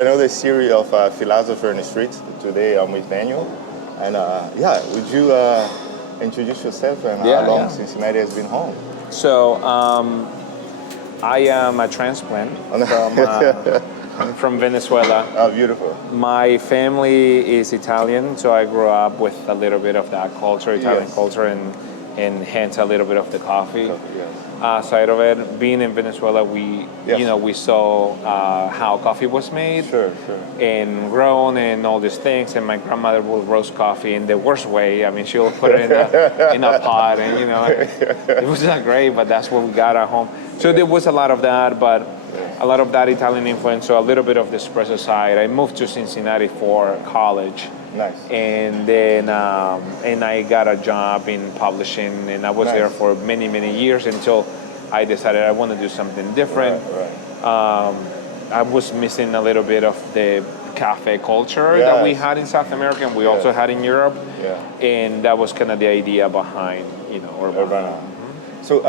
Another series of Philosopher in the Streets. Today I'm with Daniel. And would you introduce yourself and how long Cincinnati has been home? So I am a transplant from Venezuela. Oh, beautiful. My family is Italian, so I grew up with a little bit of that culture, Italian culture, and hence a little bit of the coffee side of it. Being in Venezuela, we saw how coffee was made and grown and all these things. And my grandmother would roast coffee in the worst way. I mean, she'll put it in a pot, and it was not great, but that's what we got at home. So there was a lot of that, but a lot of that Italian influence, so a little bit of the espresso side. I moved to Cincinnati for college. Nice. And then and I got a job in publishing, and I was there for many, many years until I decided I want to do something different. I was missing a little bit of the cafe culture that we had in South America, and we also had in Europe. And that was kind of the idea behind, Urbana. So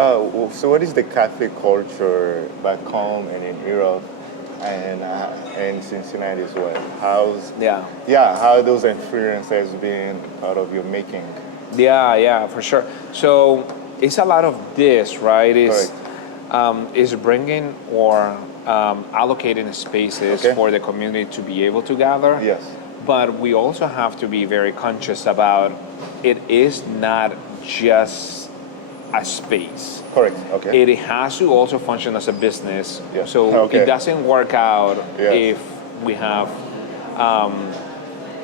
what is the cafe culture back home and in Europe and Cincinnati as well? How those experiences been part of your making? Yeah, for sure. So it's a lot of this, right? Is bringing or allocating spaces for the community to be able to gather. Yes. But we also have to be very conscious about it is not just a space. Correct. Okay. It has to also function as a business. Yes. So it doesn't work out if we have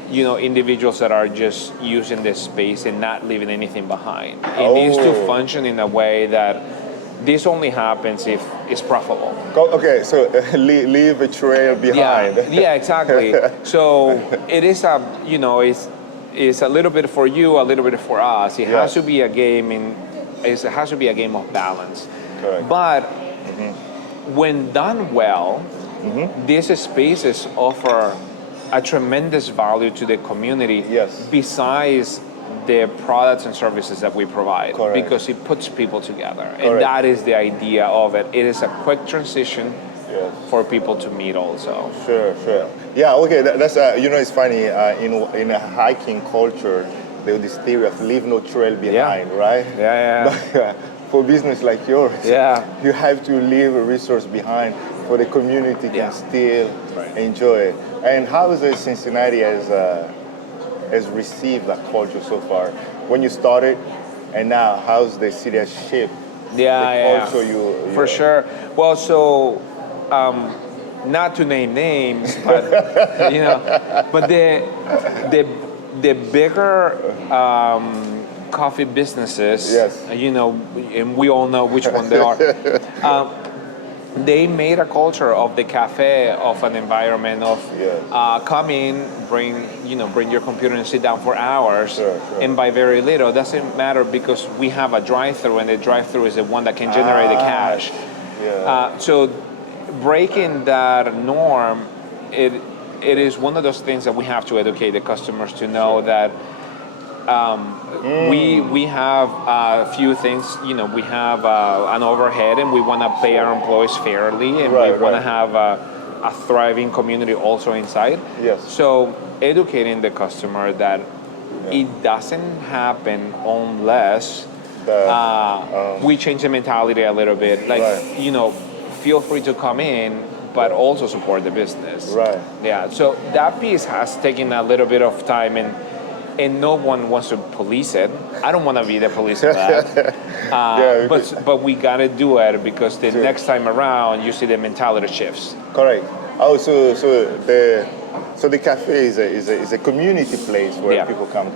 individuals that are just using this space and not leaving anything behind. It needs to function in a way that this only happens if it's profitable. Okay, so leave a trail behind. Yeah, exactly. So it is it's a little bit for you, a little bit for us. It has to be a game it has to be a game of balance. Correct. But when done well, these spaces offer a tremendous value to the community besides the products and services that we provide. Correct. Because it puts people together. And that is the idea of it. It is a quick transition for people to meet also. Sure. Yeah, okay, that's, it's funny, in a hiking culture, this theory of leave no trail behind, right? Yeah. But, for business like yours, you have to leave a resource behind for the community can still enjoy it. And how is it Cincinnati has received that culture so far? When you started, and now how's the city has shaped the culture For sure. Well, so not to name names, but but the bigger coffee businesses, and we all know which one they are. They made a culture of the cafe, of an environment of come in, bring your computer and sit down for hours, and buy very little. It doesn't matter because we have a drive-through, and the drive-through is the one that can generate the cash. So breaking that norm, it is one of those things that we have to educate the customers to know that we have a few things. We have an overhead, and we want to pay our employees fairly, and we want to have a thriving community also inside. So educating the customer that it doesn't happen unless we change the mentality a little bit. Feel free to come in, but also support the business. Yeah. So that piece has taken a little bit of time, and no one wants to police it. I don't want to be the police of that. But we got to do it because the next time around, you see the mentality shifts. Correct. Oh, so the cafe is a community place where people come.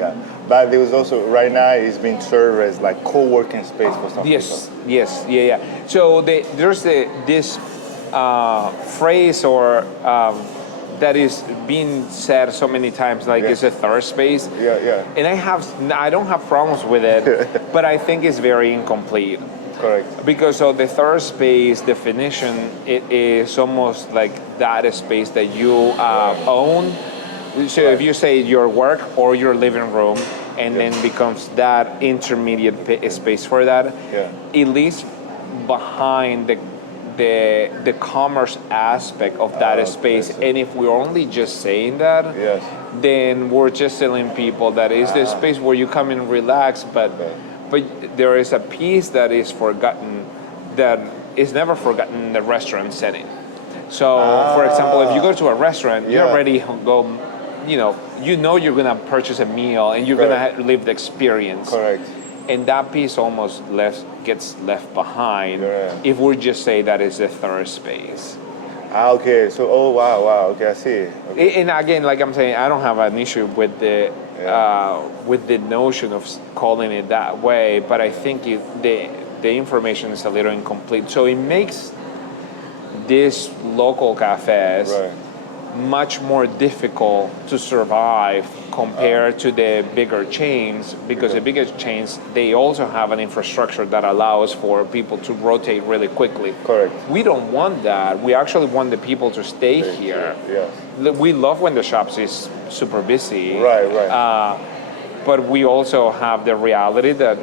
But there was also right now it's being served as like co-working space for some people. Yes. So there's this phrase or. That is being said so many times, like it's a third space. And I don't have problems with it, but I think it's very incomplete. Correct. Because of the third space definition, it is almost like that space that you own. So if you say your work or your living room, and then becomes that intermediate space for that, it leaves behind the commerce aspect of that space. And if we're only just saying that, then we're just telling people that it's the space where you come and relax, but there is a piece that is forgotten, that is never forgotten in the restaurant setting. So, for example, if you go to a restaurant, you already go, you know you're gonna purchase a meal and you're gonna live the experience. Correct. And that piece almost gets left behind if we just say that is the third space. Okay. So, wow. Okay, I see. Okay. And again, like I'm saying, I don't have an issue with the notion of calling it that way, but I think the information is a little incomplete. So it makes these local cafes much more difficult to survive compared to the bigger chains, because the bigger chains, they also have an infrastructure that allows for people to rotate really quickly. Correct. We don't want that. We actually want the people to stay here. Yes. We love when the shops is super busy. Right. But we also have the reality that,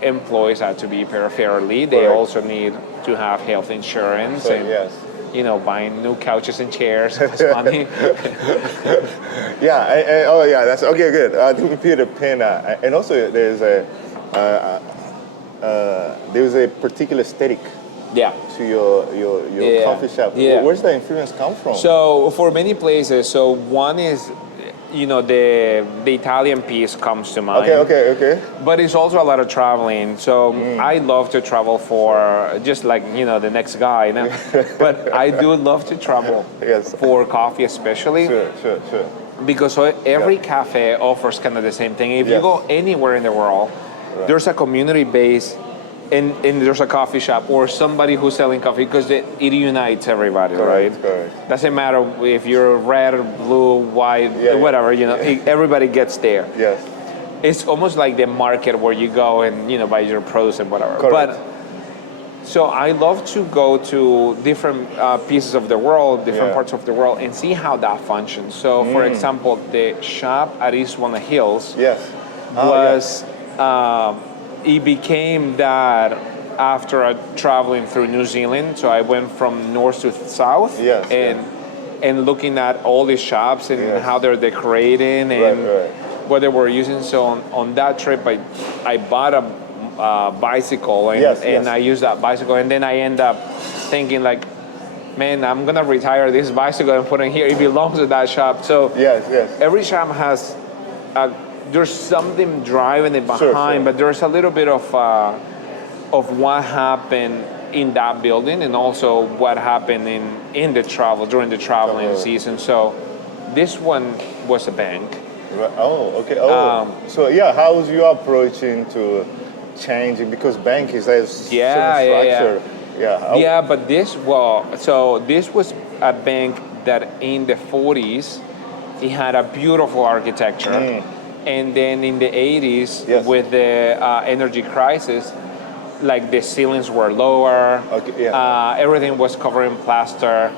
employees have to be paid fairly. They also need to have health insurance buying new couches and chairs. That's funny. That's okay. Good. I think we put a pin. And also, there's a particular aesthetic. To your coffee shop. Where's the influence come from? So for many places, one is, the Italian piece comes to mind. Okay. But it's also a lot of traveling. So I love to travel for, just like, the next guy. But I do love to travel for coffee especially. Sure. Because every cafe offers kind of the same thing. If you go anywhere in the world, there's a community base and there's a coffee shop or somebody who's selling coffee, because it unites everybody, right? Correct. Doesn't matter if you're red or blue, white, whatever, everybody gets there. Yes. It's almost like the market where you go and, buy your produce and whatever. Correct. But so I love to go to different pieces of the world, different parts of the world, and see how that functions. So, for example, the shop at East Walnut Hills was... it became that after traveling through New Zealand. So I went from north to south and looking at all these shops and how they're decorating and what they were using. So on that trip, I bought a bicycle and I used that bicycle. And then I end up thinking like, man, I'm going to retire this bicycle and put it here. It belongs to that shop. So every shop has there's something driving it behind, but there's a little bit of what happened in that building and also what happened in the travel during the traveling season. So this one was a bank. Oh, okay. So how was your approach into changing, because bank is a structure. But this was a bank that in the 40s it had a beautiful architecture. And then in the 80s, with the energy crisis, like the ceilings were lower, everything was covered in plaster.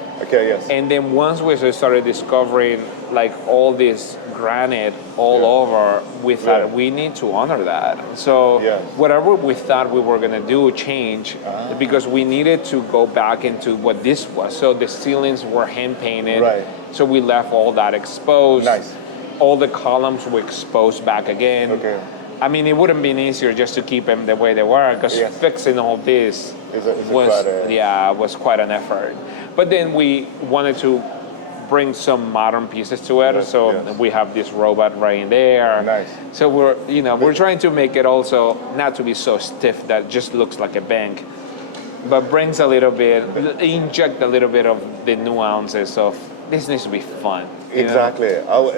And then once we started discovering like all this granite all over, we thought we need to honor that. So whatever we thought we were gonna do changed, because we needed to go back into what this was. So the ceilings were hand painted. So we left all that exposed. All the columns were exposed back again. I mean, it would have been easier just to keep them the way they were, because fixing all this was quite an effort. But then we wanted to bring some modern pieces to it, so we have this robot right in there. So we're trying to make it also not to be so stiff that just looks like a bank, but brings a little bit, inject a little bit of the nuances of this needs to be fun. Exactly.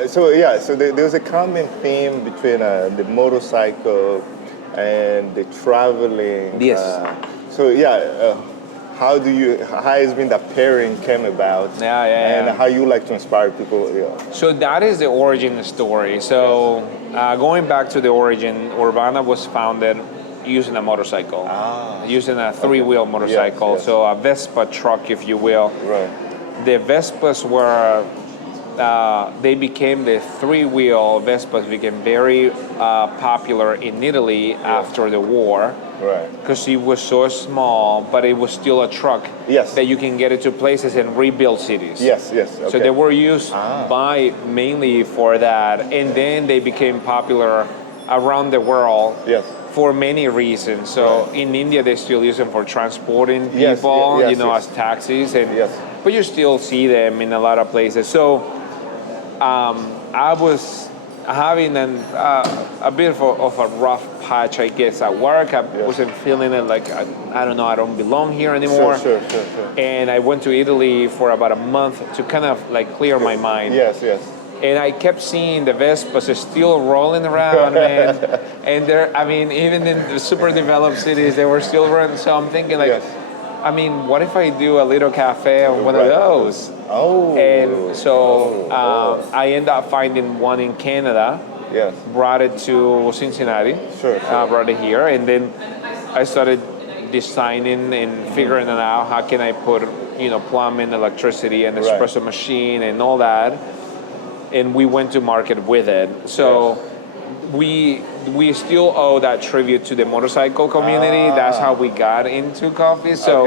So there's a common theme between the motorcycle and the traveling. How has been that pairing came about? And how you like to inspire people? So that is the origin story. So going back to the origin, Urbana was founded using a motorcycle, using a three-wheel motorcycle, so a Vespa truck, if you will. The Vespas were they became the three-wheel Vespas became very popular in Italy after the war. Right. Because it was so small, but it was still a truck Yes. that you can get it to places and rebuild cities. Yes, yes. Okay. So they were used by mainly for that, and then they became popular around the world. Yes. For many reasons. So in India, they still use them for transporting Yes, people, yes, you know, yes. as taxis, and Yes. but you still see them in a lot of places. So I was having a bit of a rough patch, I guess, at work. I wasn't feeling it, like I don't know, I don't belong here anymore. Sure. And I went to Italy for about a month to kind of like clear my mind. Yes. And I kept seeing the Vespas still rolling around, man. And I mean, even in the super developed cities, they were still running. So I'm thinking, like, I mean, what if I do a little cafe on one of those? Oh. And so I ended up finding one in Canada. Yes. Brought it to Cincinnati. Sure. Brought it here, and then I started designing and figuring it out. How can I put, you know, plumbing, electricity, and espresso machine, and all that. And we went to market with it. So we still owe that tribute to the motorcycle community. That's how we got into coffee. So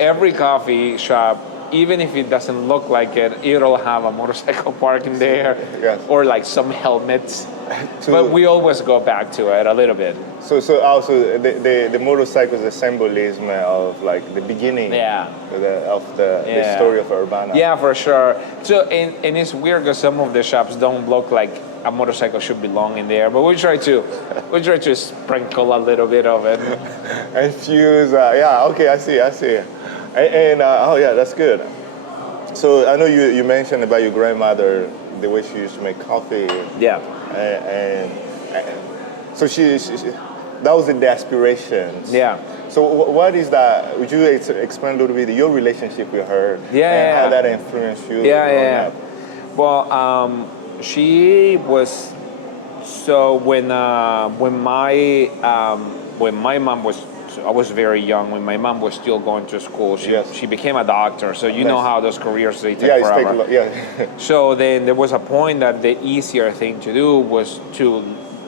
every coffee shop, even if it doesn't look like it, it'll have a motorcycle parking there, or like some helmets. But we always go back to it a little bit. So also the motorcycle is a symbolism of like the beginning of the story of Urbana. Yeah, for sure. So and it's weird because some of the shops don't look like a motorcycle should belong in there, but we try to sprinkle a little bit of it. Infuse, okay, I see. And that's good. So I know you mentioned about your grandmother, the way she used to make coffee. Yeah. And so she that was the aspirations. Yeah. So what is that? Would you explain a little bit your relationship with her? And how that influenced you growing up? Well, she was so when my mom was. I was very young when my mom was still going to school. She became a doctor, so you know how those careers they take forever. So then there was a point that the easier thing to do was to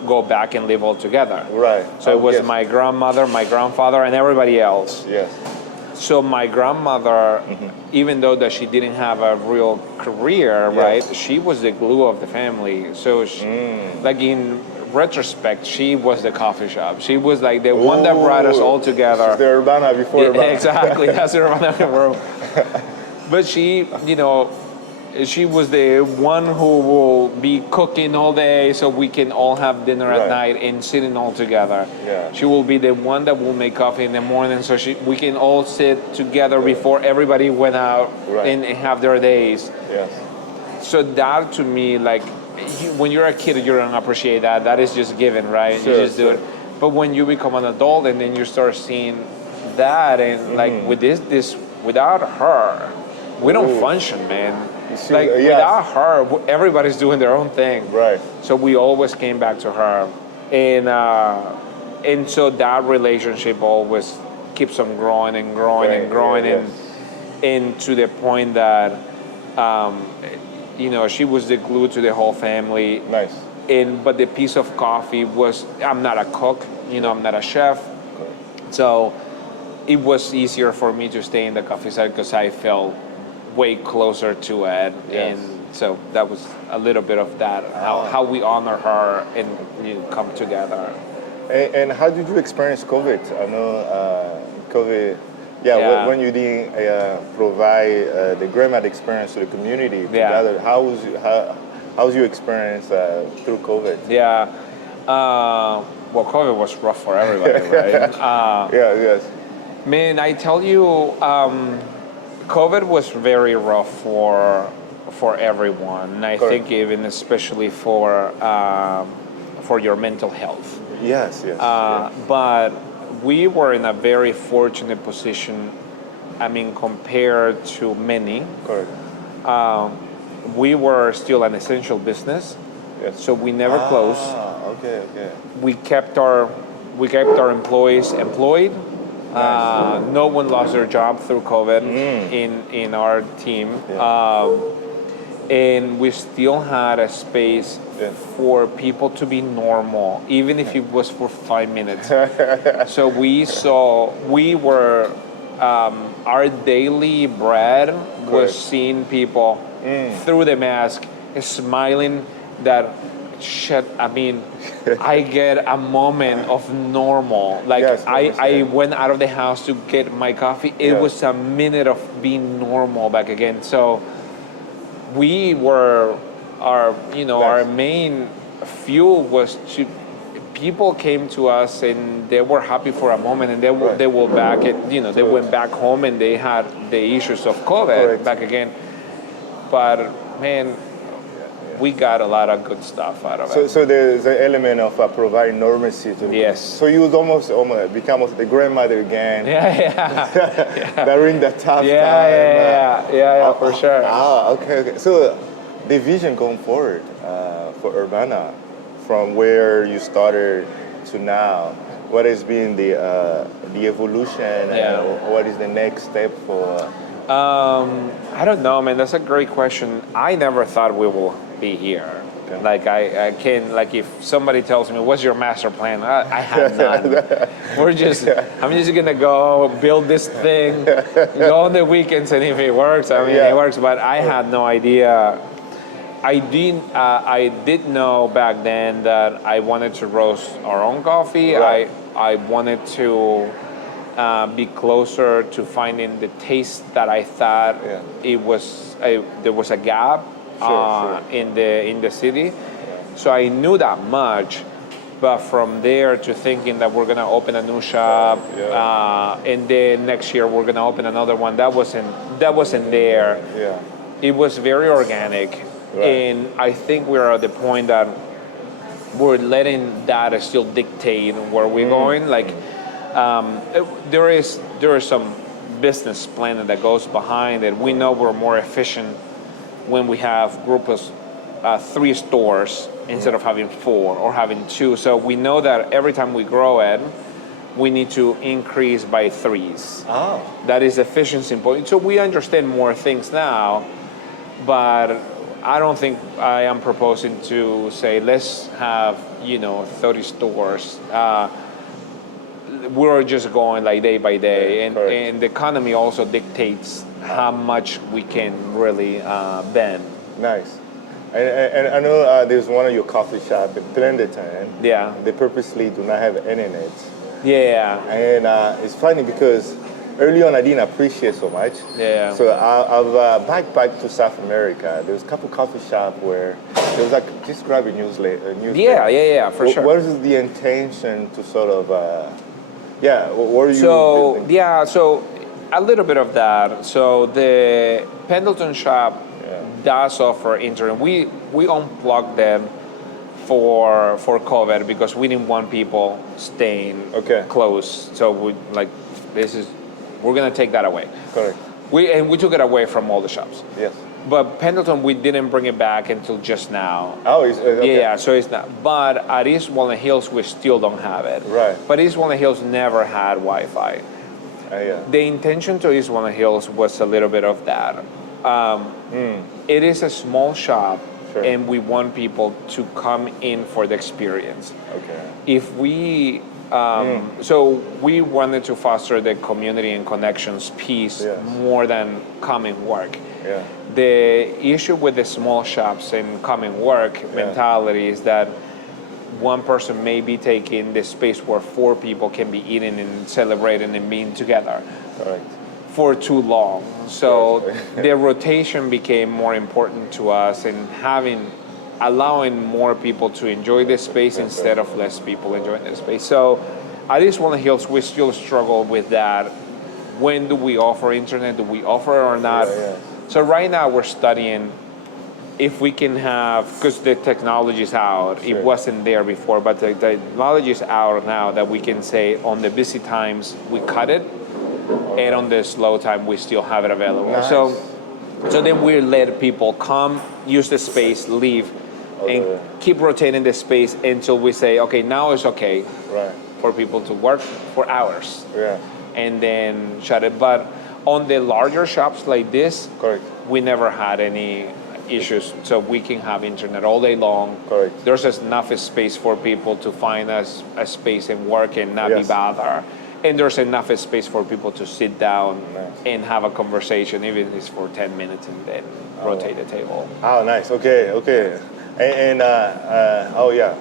go back and live all together. Right. So it was my grandmother, my grandfather, and everybody else. Yes. So my grandmother, even though that she didn't have a real career, right, she was the glue of the family. So like in retrospect, she was the coffee shop. She was like the one that brought us all together. She's the Urbana before Urbana. Exactly, that's the Urbana before. But she, you know, she was the one who will be cooking all day so we can all have dinner at night and sitting all together. Yeah. She will be the one that will make coffee in the morning so we can all sit together before everybody went out and have their days. Yes. So that to me, like, when you're a kid, you don't appreciate that. That is just given, right? You just do it. But when you become an adult and then you start seeing that, and like with this, without her, we don't function, man. Like without her, everybody's doing their own thing. Right. So we always came back to her, and so that relationship always keeps on growing and growing and growing, and to the point that. You know, she was the glue to the whole family. Nice. But the piece of coffee was, I'm not a cook, you know, I'm not a chef. So it was easier for me to stay in the coffee side because I felt way closer to it. Yes. And so that was a little bit of that, how we honor her and come together. And how did you experience COVID? I know COVID. When you didn't provide the grandmother experience to the community together, how was your experience through COVID? Well, COVID was rough for everybody, right? Yes. Man, I tell you, COVID was very rough for everyone. And I think even especially for your mental health. Yes. But we were in a very fortunate position, I mean, compared to many. Correct. We were still an essential business, so we never closed. Okay. We kept our employees employed. No one lost their job through COVID in our team. and we still had a space for people to be normal, even if it was for 5 minutes. So we were, our daily bread was seeing people through the mask, smiling that shit, I mean, I get a moment of normal. Like I went out of the house to get my coffee. It was a minute of being normal back again. So we were, our main fuel was to, people came to us and they were happy for a moment, and they will back it, they went back home and they had the issues of COVID back again. But man, we got a lot of good stuff out of it. So there's an element of providing normalcy to Yes. So you would almost become the grandmother again. During that tough time. Yeah, for sure. Okay. So the vision going forward for Urbana, from where you started to now, what has been the evolution, and what is the next step for? I don't know, man. That's a great question. I never thought we will be here. Okay. Like I can, like if somebody tells me, what's your master plan? I have none. I'm just gonna go build this thing, go on the weekends, and if it works, it works. But I had no idea. I did know back then that I wanted to roast our own coffee. Right. I wanted to be closer to finding the taste that I thought it was. There was a gap in the city, so I knew that much. But from there to thinking that we're gonna open a new shop, and then next year we're gonna open another one, that wasn't there. Yeah. It was very organic, and I think we're at the point that we're letting that still dictate where we're going. Like. There is some business plan that goes behind it. We know we're more efficient when we have group of 3 stores instead of having 4 or having 2. So we know that every time we grow it, we need to increase by 3s. Oh. That is efficiency point. So we understand more things now, but I don't think I am proposing to say let's have 30 stores. We're just going like day by day, and the economy also dictates how much we can really bend. Nice. And I know there's one of your coffee shop in Plenderton. Yeah. They purposely do not have internet. Yeah. And it's funny because early on I didn't appreciate so much. Yeah. So I've backpacked to South America. There was a couple coffee shops where there was like just grab a newsletter. Yeah, for sure. What is the intention to sort of what are you building? So a little bit of that. So the Pendleton shop does offer internet. We unplugged them for COVID because we didn't want people staying close. So we're gonna take that away. Correct. We took it away from all the shops. Yes. But Pendleton, we didn't bring it back until just now. Oh, okay. Yeah, so it's not. But at East Walnut Hills, we still don't have it. Right. But East Walnut Hills never had Wi-Fi. The intention to East Walnut Hills was a little bit of that. It is a small shop, and we want people to come in for the experience. Okay. If we so we wanted to foster the community and connections piece more than come and work. Yeah. The issue with the small shops and come and work mentality is that one person may be taking the space where 4 people can be eating and celebrating and being together for too long. So the rotation became more important to us, and allowing more people to enjoy this space instead of less people enjoying this space. So at East Walnut Hills, we still struggle with that. When do we offer internet? Do we offer it or not? So right now we're studying if we can have, because the technology is out. It wasn't there before, but the technology is out now that we can say on the busy times we cut it, and on the slow time we still have it available. Nice. So then we let people come, use the space, leave, and keep rotating the space until we say, okay, now it's okay for people to work for hours. Yeah. And then shut it. But on the larger shops like this, we never had any issues, so we can have internet all day long. Correct. There's enough space for people to find us a space and work and not be Yes. bothered. And there's enough space for people to sit down Nice. and have a conversation, even if it's for 10 minutes, and then rotate the table. Oh, nice. Okay. Oh yeah.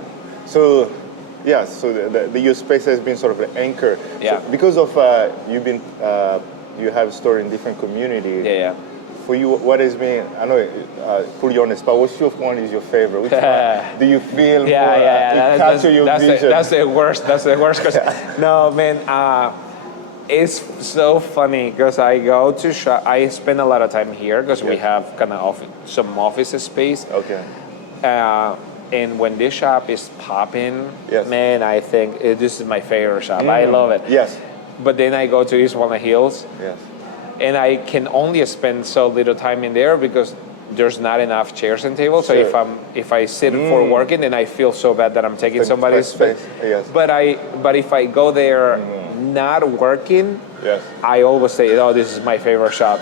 So yeah. So your space has been sort of an anchor. Yeah. So because of you have store in different communities. Yeah. For you, what has been? I know, put you on the spot. Which one is your favorite? Which one do you feel more? It capture your vision? That's the worst. That's the worst. No, man. It's so funny because I go to shop. I spend a lot of time here because we have kind of some office space. Okay. And when this shop is popping, Yes. man, I think this is my favorite shop. I love it. Yes. But then I go to East Walnut Hills. Yes. And I can only spend so little time in there because there's not enough chairs and tables. So Sure. if I sit for working, then I feel so bad that I'm taking somebody's space. Yes. But if I go there not working, Yes. I always say, oh, this is my favorite shop.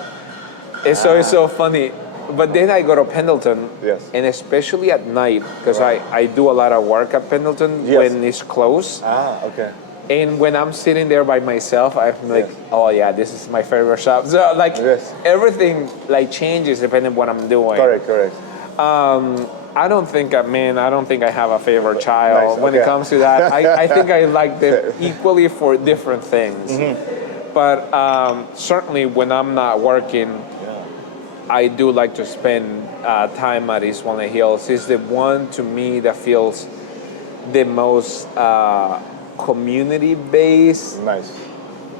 It's so funny. But then I go to Pendleton, Yes. and especially at night, because I do a lot of work at Pendleton Yes. when it's closed. Okay. And when I'm sitting there by myself, I'm like, oh yeah, this is my favorite shop. So like everything like changes depending on what I'm doing. Correct. I don't think I have a favorite child Nice, when it comes to that. I think I like them equally for different things. But certainly when I'm not working, I do like to spend time at East Walnut Hills. It's the one to me that feels the most community-based. Nice.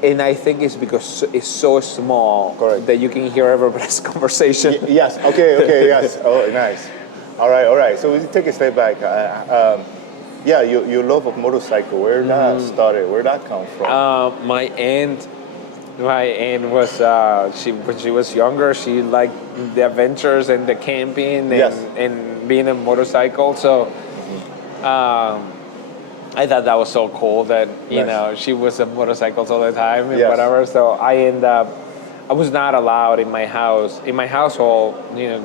And I think it's because it's so small that you can hear everybody's conversation. Yes. Okay. Yes. Oh, nice. All right. So we take a step back. Your love of motorcycle. Where that started? Where that come from? My aunt was when she was younger. She liked the adventures and the camping and being a motorcycle. So. I thought that was so cool that you know she was on motorcycles all the time and whatever. So I was not allowed in my household,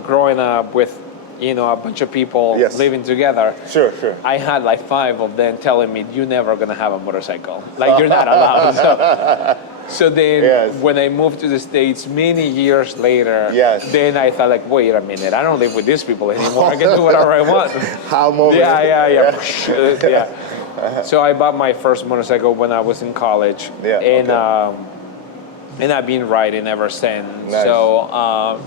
growing up with a bunch of people living together. Sure. I had like 5 of them telling me, "You're never gonna have a motorcycle. Like you're not allowed." So then when I moved to the States many years later, then I thought like, wait a minute, I don't live with these people anymore. I can do whatever I want. How moment. Yeah. So I bought my first motorcycle when I was in college, and I've been riding ever since. Nice. So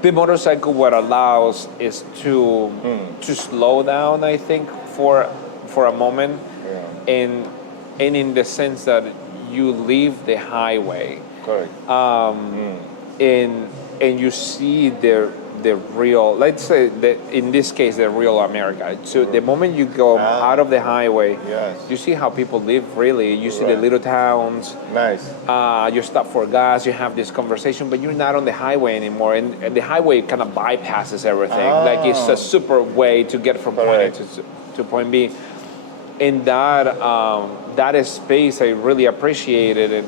the motorcycle what allows is to slow down, I think, for a moment, and in the sense that you leave the highway, and you see the real, let's say that in this case, the real America. So the moment you go out of the highway, you see how people live really. You see the little towns. Nice. You stop for gas, you have this conversation, but you're not on the highway anymore. And the highway kind of bypasses everything. Like it's a super way to get from point A to point B. And that space, I really appreciated it.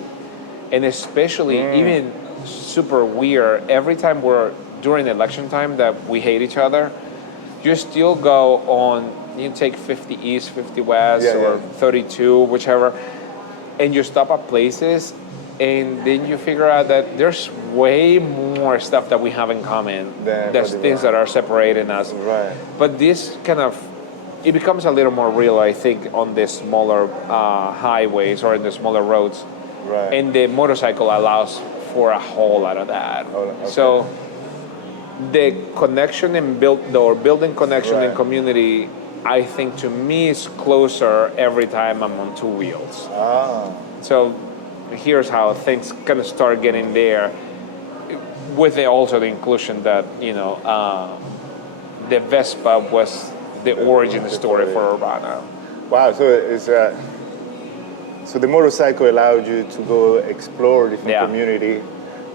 And especially even super weird, every time we're during election time that we hate each other, you still go on, you take 50 East, 50 West, or 32, whichever, and you stop at places, and then you figure out that there's way more stuff that we have in common. There's things that are separating us. Right. But this kind of, it becomes a little more real, I think, on the smaller highways or in the smaller roads. Right. And the motorcycle allows for a whole lot of that. So the connection and building connection and community, I think to me is closer every time I'm on 2 wheels. So here's how things kind of start getting there, with also the inclusion that the Vespa was the origin story for Urbana. Wow, so it's so the motorcycle allowed you to go explore different community,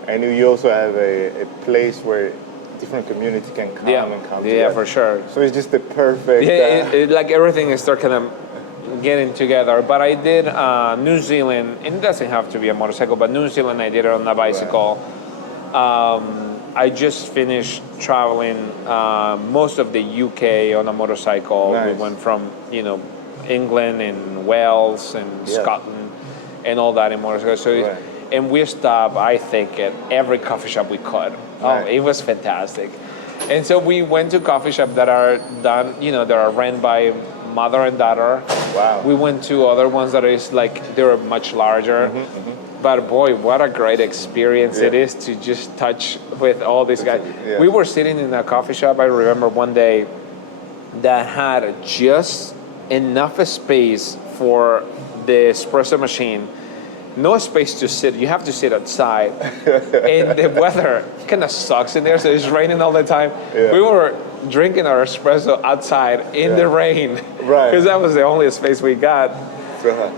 and you also have a place where different community can come and come together. Yeah, for sure. So it's just the perfect. Like everything is start kind of getting together. But I did New Zealand, and it doesn't have to be a motorcycle, but New Zealand I did it on a bicycle. I just finished traveling most of the UK on a motorcycle. Nice. We went from England and Wales and Scotland and all that in motorcycle. So and we stopped, I think, at every coffee shop we could. Oh, it was fantastic. And so we went to coffee shops that are done, that are run by mother and daughter. Wow. We went to other ones that is like, they're much larger. But boy, what a great experience it is to just touch with all these guys. We were sitting in a coffee shop, I remember one day, that had just enough space for the espresso machine. No space to sit. You have to sit outside. And the weather kind of sucks in there, so it's raining all the time. We were drinking our espresso outside in the rain. Right. Because that was the only space we got.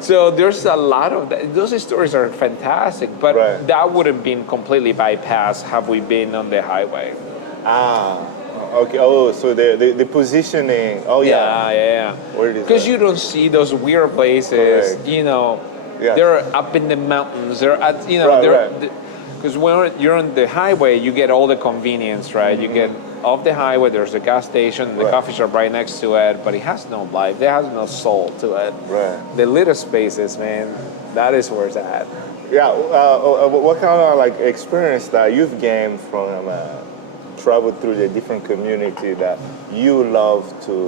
So there's a lot of that. Those stories are fantastic, but that would have been completely bypassed had we been on the highway. Okay. Oh, so the positioning. Oh, yeah. Because you don't see those weird places. They're up in the mountains. They're at because when you're on the highway, you get all the convenience, right? You get off the highway. There's a gas station, the coffee shop right next to it, but it has no life. There has no soul to it. The little spaces, man, that is where it's at. Yeah. What kind of experience that you've gained from travel through the different community that you love to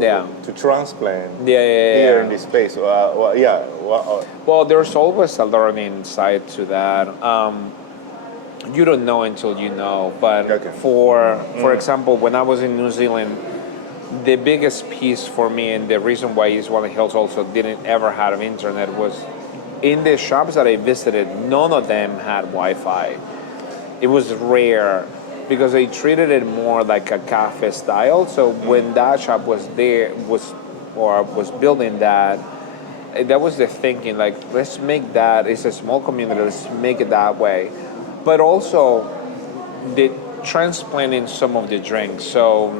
transplant here in this space? Well, there's always a learning side to that. You don't know until you know. But for example, when I was in New Zealand, the biggest piece for me and the reason why East Walnut Hills also didn't ever have internet was in the shops that I visited, none of them had Wi-Fi. It was rare, because they treated it more like a cafe style. So when that shop was was building that was the thinking, like, let's make that, it's a small community, let's make it that way. But also the transplanting some of the drinks. So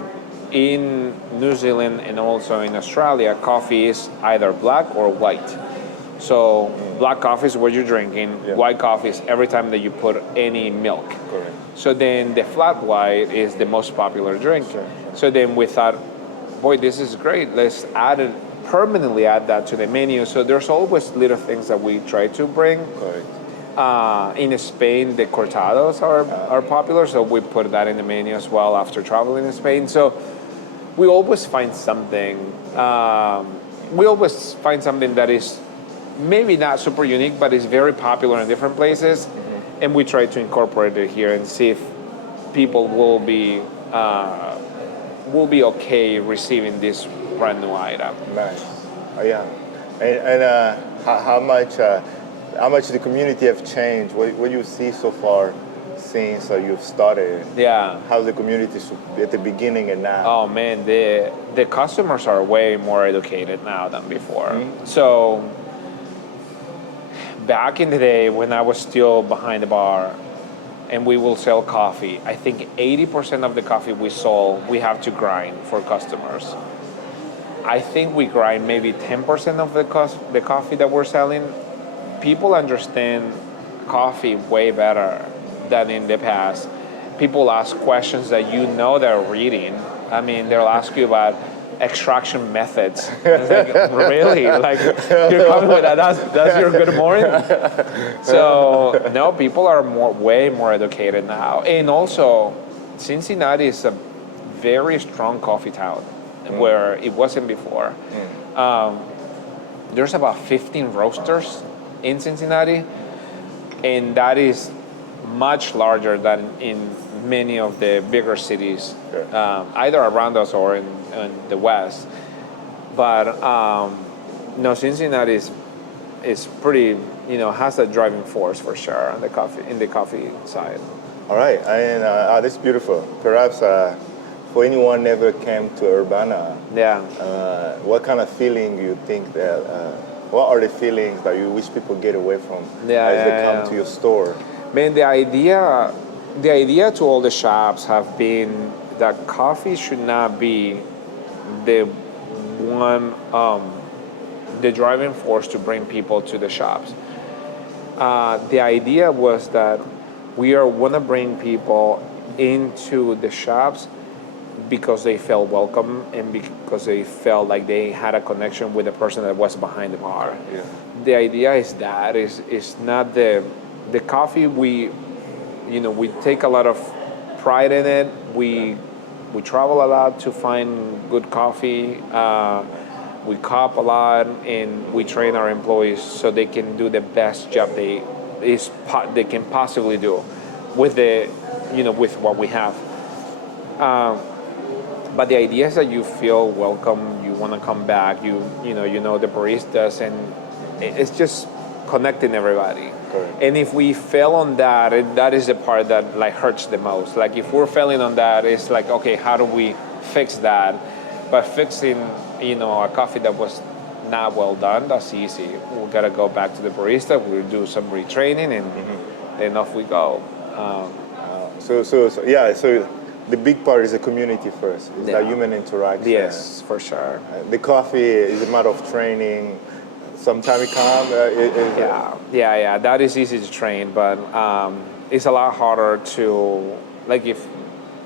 in New Zealand and also in Australia, coffee is either black or white. So black coffee is what you're drinking, white coffee is every time that you put any milk. So then the flat white is the most popular drink. So then we thought, boy, this is great. Let's permanently add that to the menu. So there's always little things that we try to bring. In Spain, the cortados are popular, so we put that in the menu as well after traveling in Spain. So we always find something. That is maybe not super unique, but is very popular in different places. And we try to incorporate it here and see if people will be okay receiving this brand new item. Nice. And how much the community have changed? What you see so far since you've started? How's the community at the beginning and now? Oh man, the customers are way more educated now than before. So back in the day when I was still behind the bar and we will sell coffee, I think 80% of the coffee we sold, we have to grind for customers. I think we grind maybe 10% of the coffee that we're selling. People understand coffee way better than in the past. People ask questions that they're reading. I mean, they'll ask you about extraction methods. It's like, really? Like, you're coming with that? That's your good morning? So, no, people are way more educated now. And also, Cincinnati is a very strong coffee town, where it wasn't before. There's about 15 roasters in Cincinnati, and that is much larger than in many of the bigger cities, either around us or in the West. But no, Cincinnati is pretty, has a driving force for sure on in the coffee side. All right, and that's beautiful. Perhaps for anyone never came to Urbana, what kind of feeling you think that? What are the feelings that you wish people get away from as they come to your store? Man, the idea to all the shops have been that coffee should not be the driving force to bring people to the shops. The idea was that we want to bring people into the shops because they felt welcome and because they felt like they had a connection with the person that was behind the bar. Yeah. The idea is not the coffee. We take a lot of pride in it. We travel a lot to find good coffee. We cop a lot, and we train our employees so they can do the best job they can possibly do with with what we have. But the idea is that you feel welcome. You want to come back. You know the baristas, and it's just connecting everybody. Correct. And if we fail on that, that is the part that like hurts the most. Like if we're failing on that, it's like, okay, how do we fix that? But fixing, a coffee that was not well done, that's easy. We gotta go back to the barista. We'll do some retraining, and then off we go. So the big part is the community first. It's the human interaction. Yes, for sure. The coffee is a matter of training. Sometimes it comes. Yeah. That is easy to train, but it's a lot harder to, like, if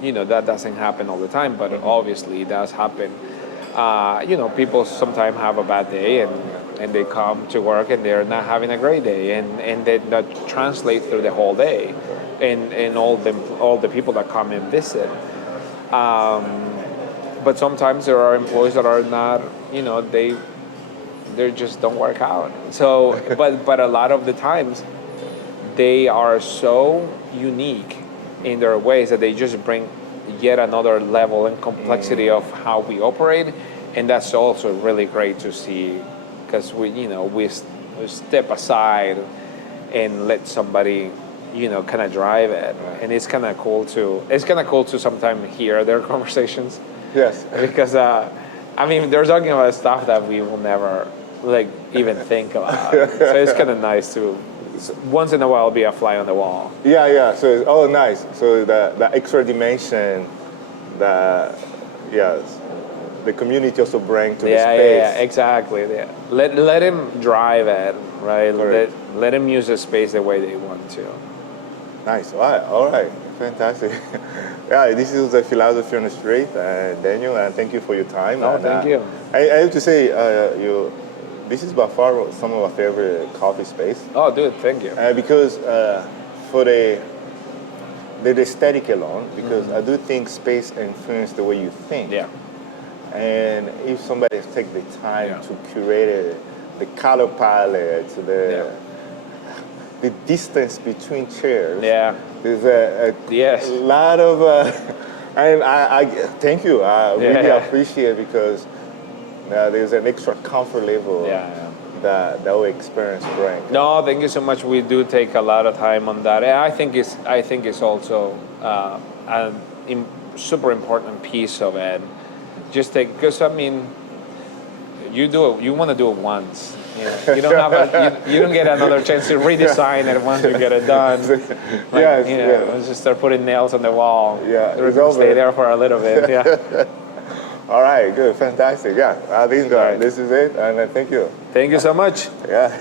that doesn't happen all the time, but obviously it does happen. People sometimes have a bad day, and they come to work and they're not having a great day, and that translates through the whole day, and all the people that come and visit. But sometimes there are employees that are not, they just don't work out. So, but a lot of the times, they are so unique in their ways that they just bring yet another level and complexity of how we operate, and that's also really great to see, because we step aside and let somebody kind of drive it, and it's kind of cool to sometimes hear their conversations. Yes. Because they're talking about stuff that we will never even think about. So it's kind of nice to once in a while be a fly on the wall. Yeah. So nice. So the extra dimension that the community also bring to the space. Yeah, exactly. Yeah. Let him drive it, right? Let him use the space the way they want to. Nice. All right. Fantastic. Yeah, this is the philosophy on the street, Daniel, and thank you for your time. Oh, thank you. I have to say, this is by far some of my favorite coffee space. Oh, dude, thank you. Because for the aesthetic alone, because I do think space influences the way you think. Yeah. And if somebody take the time to curate it, the color palette, the distance between chairs. Yeah. There's a lot of, and I thank you. I really appreciate it, because there's an extra comfort level that our experience brings. No, thank you so much. We do take a lot of time on that. And I think it's also a super important piece of it. Just because you want to do it once. You don't have you don't get another chance to redesign it once you get it done. Once you start putting nails on the wall. Yeah, it's over. Stay there for a little bit. Yeah. All right, good, fantastic. Yeah, I think this is it, and thank you. Thank you so much. Yeah.